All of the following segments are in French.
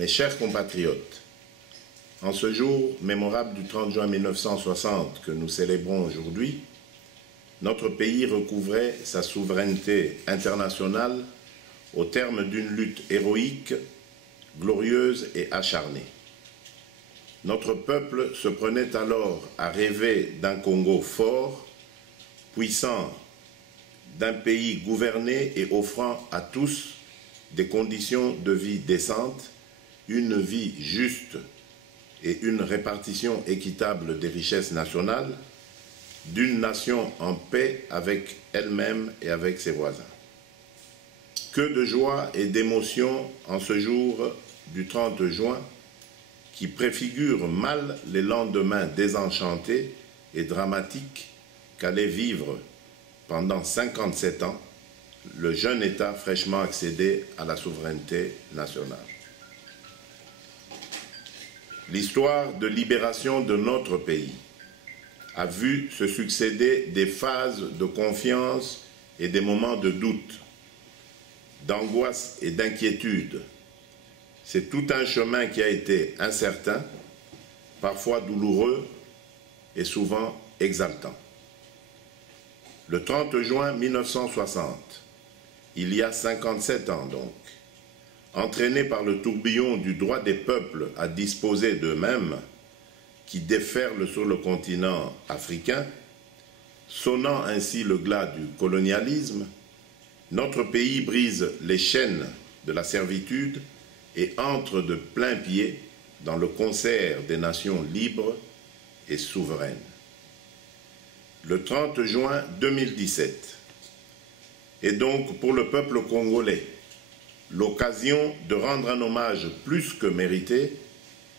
Mes chers compatriotes, en ce jour mémorable du 30 juin 1960 que nous célébrons aujourd'hui, notre pays recouvrait sa souveraineté internationale au terme d'une lutte héroïque, glorieuse et acharnée. Notre peuple se prenait alors à rêver d'un Congo fort, puissant, d'un pays gouverné et offrant à tous des conditions de vie décentes, une vie juste et une répartition équitable des richesses nationales, d'une nation en paix avec elle-même et avec ses voisins. Que de joie et d'émotion en ce jour du 30 juin qui préfigure mal les lendemains désenchantés et dramatiques qu'allait vivre pendant 57 ans le jeune État fraîchement accédé à la souveraineté nationale. L'histoire de libération de notre pays a vu se succéder des phases de confiance et des moments de doute, d'angoisse et d'inquiétude. C'est tout un chemin qui a été incertain, parfois douloureux et souvent exaltant. Le 30 juin 1960, il y a 57 ans donc, entraîné par le tourbillon du droit des peuples à disposer d'eux-mêmes, qui déferle sur le continent africain, sonnant ainsi le glas du colonialisme, notre pays brise les chaînes de la servitude et entre de plein pied dans le concert des nations libres et souveraines. Le 30 juin 2017 est donc pour le peuple congolais l'occasion de rendre un hommage plus que mérité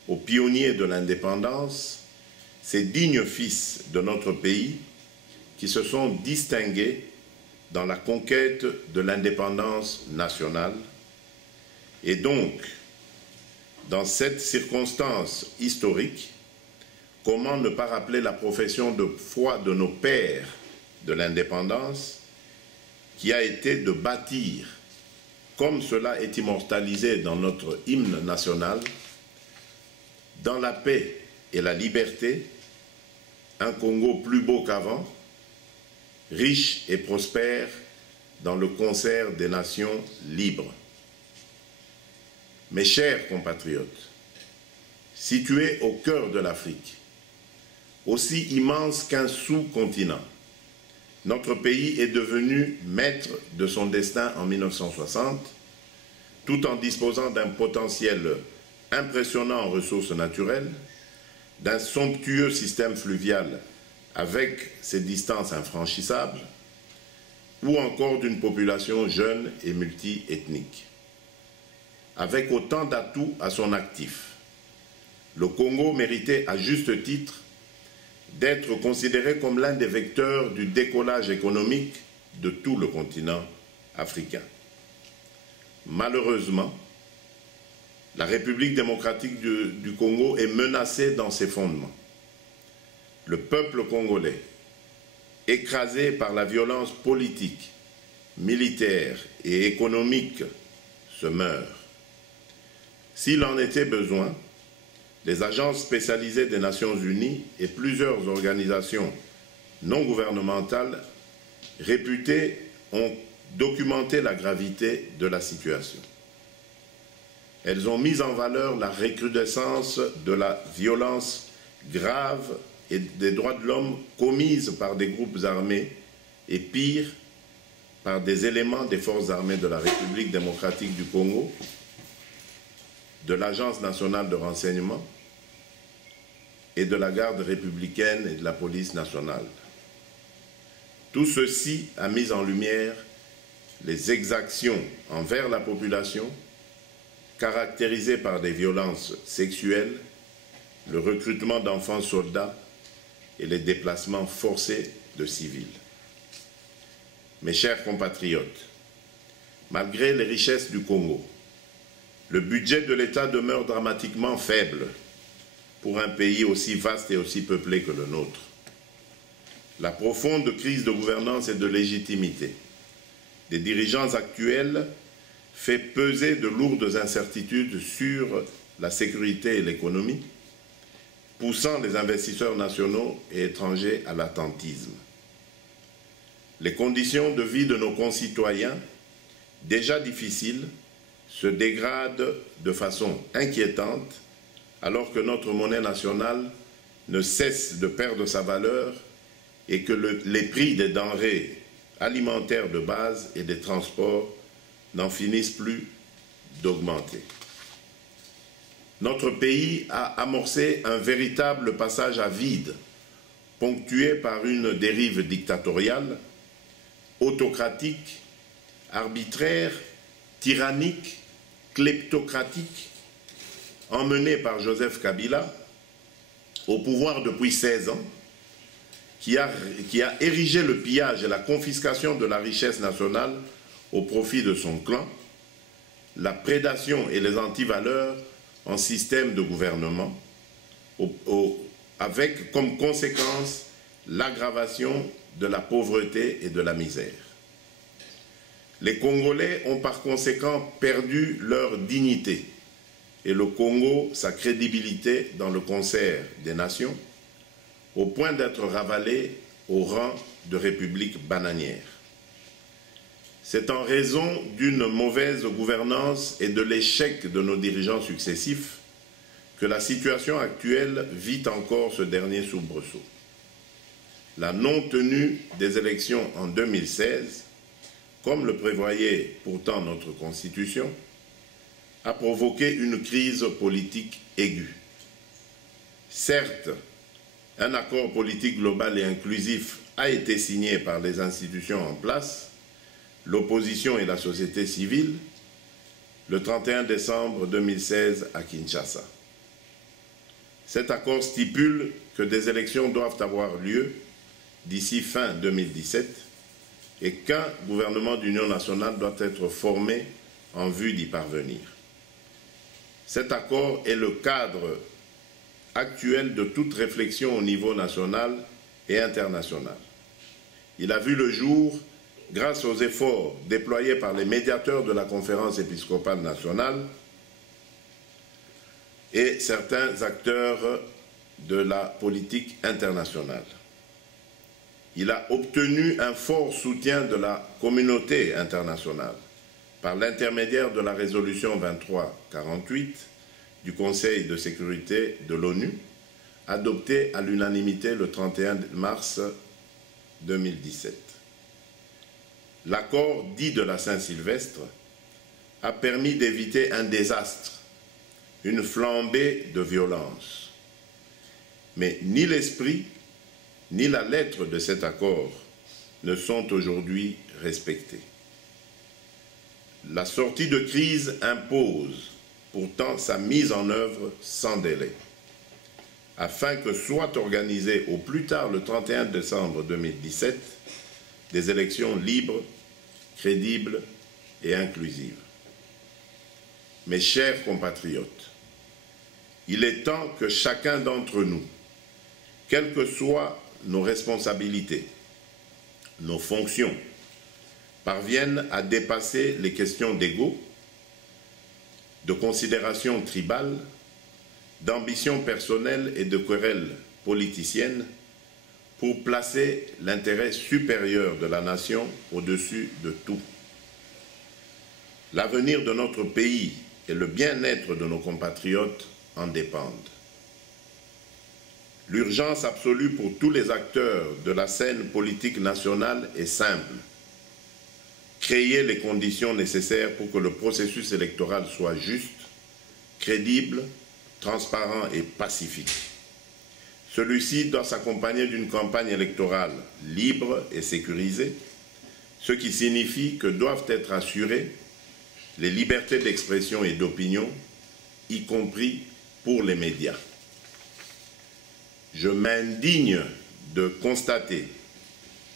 aux pionniers de l'indépendance, ces dignes fils de notre pays qui se sont distingués dans la conquête de l'indépendance nationale. Et donc, dans cette circonstance historique, comment ne pas rappeler la profession de foi de nos pères de l'indépendance qui a été de bâtir, comme cela est immortalisé dans notre hymne national, dans la paix et la liberté, un Congo plus beau qu'avant, riche et prospère dans le concert des nations libres. Mes chers compatriotes, situés au cœur de l'Afrique, aussi immense qu'un sous-continent, notre pays est devenu maître de son destin en 1960, tout en disposant d'un potentiel impressionnant en ressources naturelles, d'un somptueux système fluvial avec ses distances infranchissables, ou encore d'une population jeune et multi-ethnique. Avec autant d'atouts à son actif, le Congo méritait à juste titre d'être considéré comme l'un des vecteurs du décollage économique de tout le continent africain. Malheureusement, la République démocratique du Congo est menacée dans ses fondements. Le peuple congolais, écrasé par la violence politique, militaire et économique, se meurt. S'il en était besoin, les agences spécialisées des Nations Unies et plusieurs organisations non gouvernementales réputées ont documenté la gravité de la situation. Elles ont mis en valeur la recrudescence de la violence grave et des droits de l'homme commises par des groupes armés et pire, par des éléments des forces armées de la République démocratique du Congo, de l'Agence nationale de renseignement et de la garde républicaine et de la police nationale. Tout ceci a mis en lumière les exactions envers la population, caractérisées par des violences sexuelles, le recrutement d'enfants soldats et les déplacements forcés de civils. Mes chers compatriotes, malgré les richesses du Congo, le budget de l'État demeure dramatiquement faible pour un pays aussi vaste et aussi peuplé que le nôtre. La profonde crise de gouvernance et de légitimité des dirigeants actuels fait peser de lourdes incertitudes sur la sécurité et l'économie, poussant les investisseurs nationaux et étrangers à l'attentisme. Les conditions de vie de nos concitoyens, déjà difficiles, se dégradent de façon inquiétante alors que notre monnaie nationale ne cesse de perdre sa valeur et que les prix des denrées alimentaires de base et des transports n'en finissent plus d'augmenter. Notre pays a amorcé un véritable passage à vide, ponctué par une dérive dictatoriale, autocratique, arbitraire, tyrannique, kleptocratique, emmenée par Joseph Kabila, au pouvoir depuis 16 ans, qui a érigé le pillage et la confiscation de la richesse nationale au profit de son clan, la prédation et les antivaleurs en système de gouvernement, avec comme conséquence l'aggravation de la pauvreté et de la misère. Les Congolais ont par conséquent perdu leur dignité et le Congo sa crédibilité dans le concert des nations, au point d'être ravalé au rang de république bananière. C'est en raison d'une mauvaise gouvernance et de l'échec de nos dirigeants successifs que la situation actuelle vit encore ce dernier soubresaut. La non-tenue des élections en 2016, comme le prévoyait pourtant notre Constitution, a provoqué une crise politique aiguë. Certes, un accord politique global et inclusif a été signé par les institutions en place, l'opposition et la société civile, le 31 décembre 2016 à Kinshasa. Cet accord stipule que des élections doivent avoir lieu d'ici fin 2017 et qu'un gouvernement d'union nationale doit être formé en vue d'y parvenir. Cet accord est le cadre actuel de toute réflexion au niveau national et international. Il a vu le jour grâce aux efforts déployés par les médiateurs de la Conférence épiscopale nationale et certains acteurs de la politique internationale. Il a obtenu un fort soutien de la communauté internationale par l'intermédiaire de la résolution 2348 du Conseil de sécurité de l'ONU, adoptée à l'unanimité le 31 mars 2017. L'accord dit de la Saint-Sylvestre a permis d'éviter un désastre, une flambée de violence. Mais ni l'esprit ni la lettre de cet accord ne sont aujourd'hui respectés. La sortie de crise impose pourtant sa mise en œuvre sans délai, afin que soient organisées au plus tard le 31 décembre 2017 des élections libres, crédibles et inclusives. Mes chers compatriotes, il est temps que chacun d'entre nous, quelles que soient nos responsabilités, nos fonctions, parviennent à dépasser les questions d'ego, de considérations tribales, d'ambition personnelle et de querelles politiciennes pour placer l'intérêt supérieur de la nation au-dessus de tout. L'avenir de notre pays et le bien-être de nos compatriotes en dépendent. L'urgence absolue pour tous les acteurs de la scène politique nationale est simple. Créer les conditions nécessaires pour que le processus électoral soit juste, crédible, transparent et pacifique. Celui-ci doit s'accompagner d'une campagne électorale libre et sécurisée, ce qui signifie que doivent être assurées les libertés d'expression et d'opinion, y compris pour les médias. Je m'indigne de constater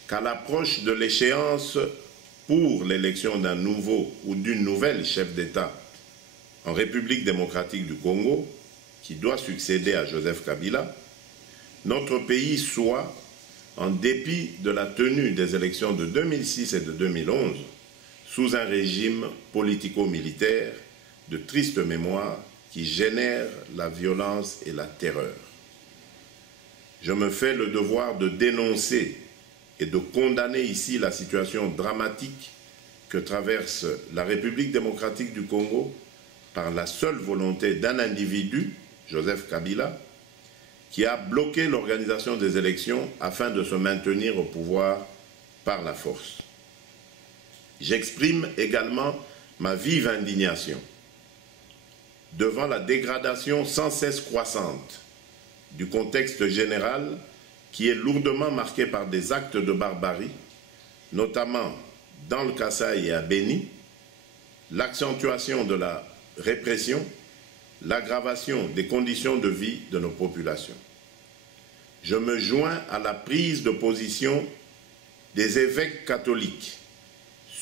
qu'à l'approche de l'échéance pour l'élection d'un nouveau ou d'une nouvelle chef d'État en République démocratique du Congo, qui doit succéder à Joseph Kabila, notre pays soit, en dépit de la tenue des élections de 2006 et de 2011, sous un régime politico-militaire de triste mémoire qui génère la violence et la terreur. Je me fais le devoir de dénoncer et de condamner ici la situation dramatique que traverse la République démocratique du Congo par la seule volonté d'un individu, Joseph Kabila, qui a bloqué l'organisation des élections afin de se maintenir au pouvoir par la force. J'exprime également ma vive indignation devant la dégradation sans cesse croissante du contexte général qui est lourdement marqué par des actes de barbarie, notamment dans le Kasaï et à Béni, l'accentuation de la répression, l'aggravation des conditions de vie de nos populations. Je me joins à la prise de position des évêques catholiques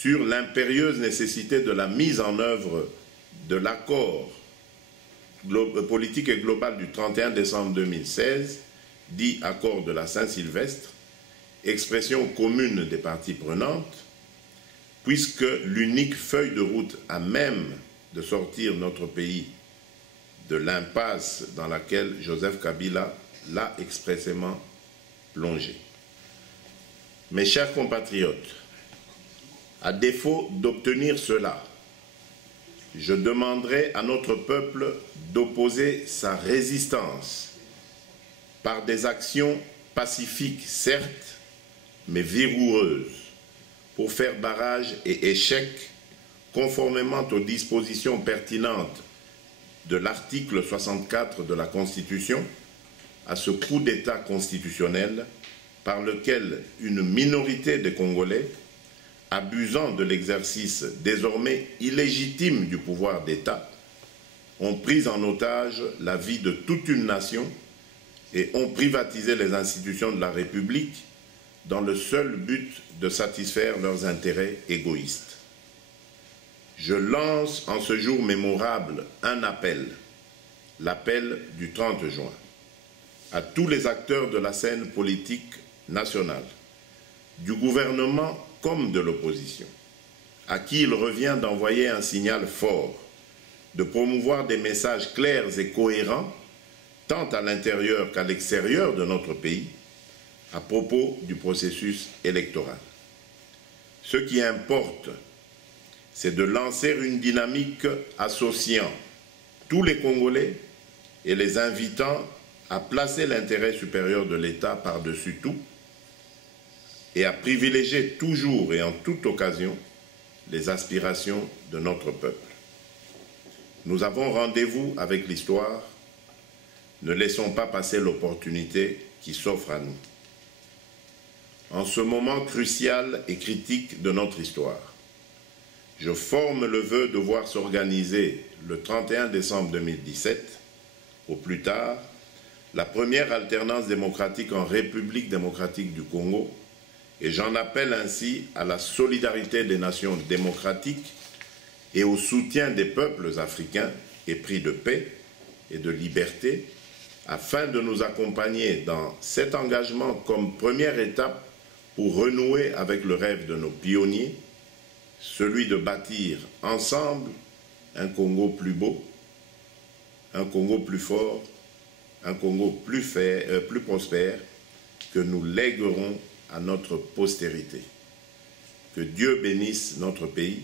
sur l'impérieuse nécessité de la mise en œuvre de l'accord politique et global du 31 décembre 2016, dit accord de la Saint-Sylvestre, expression commune des parties prenantes, puisque l'unique feuille de route à même de sortir notre pays de l'impasse dans laquelle Joseph Kabila l'a expressément plongé. Mes chers compatriotes, à défaut d'obtenir cela, je demanderai à notre peuple d'opposer sa résistance par des actions pacifiques, certes, mais vigoureuses, pour faire barrage et échec, conformément aux dispositions pertinentes de l'article 64 de la Constitution, à ce coup d'État constitutionnel par lequel une minorité des Congolais, abusant de l'exercice désormais illégitime du pouvoir d'État, ont pris en otage la vie de toute une nation et ont privatisé les institutions de la République dans le seul but de satisfaire leurs intérêts égoïstes. Je lance en ce jour mémorable un appel, l'appel du 30 juin, à tous les acteurs de la scène politique nationale, du gouvernement comme de l'opposition, à qui il revient d'envoyer un signal fort, de promouvoir des messages clairs et cohérents, tant à l'intérieur qu'à l'extérieur de notre pays, à propos du processus électoral. Ce qui importe, c'est de lancer une dynamique associant tous les Congolais et les invitant à placer l'intérêt supérieur de l'État par-dessus tout et à privilégier toujours et en toute occasion les aspirations de notre peuple. Nous avons rendez-vous avec l'histoire. Ne laissons pas passer l'opportunité qui s'offre à nous. En ce moment crucial et critique de notre histoire, je forme le vœu de voir s'organiser le 31 décembre 2017, au plus tard, la première alternance démocratique en République démocratique du Congo, et j'en appelle ainsi à la solidarité des nations démocratiques et au soutien des peuples africains épris de paix et de liberté, afin de nous accompagner dans cet engagement comme première étape pour renouer avec le rêve de nos pionniers, celui de bâtir ensemble un Congo plus beau, un Congo plus fort, un Congo plus prospère que nous léguerons à notre postérité. Que Dieu bénisse notre pays.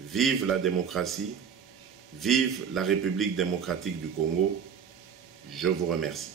Vive la démocratie, vive la République démocratique du Congo. Je vous remercie.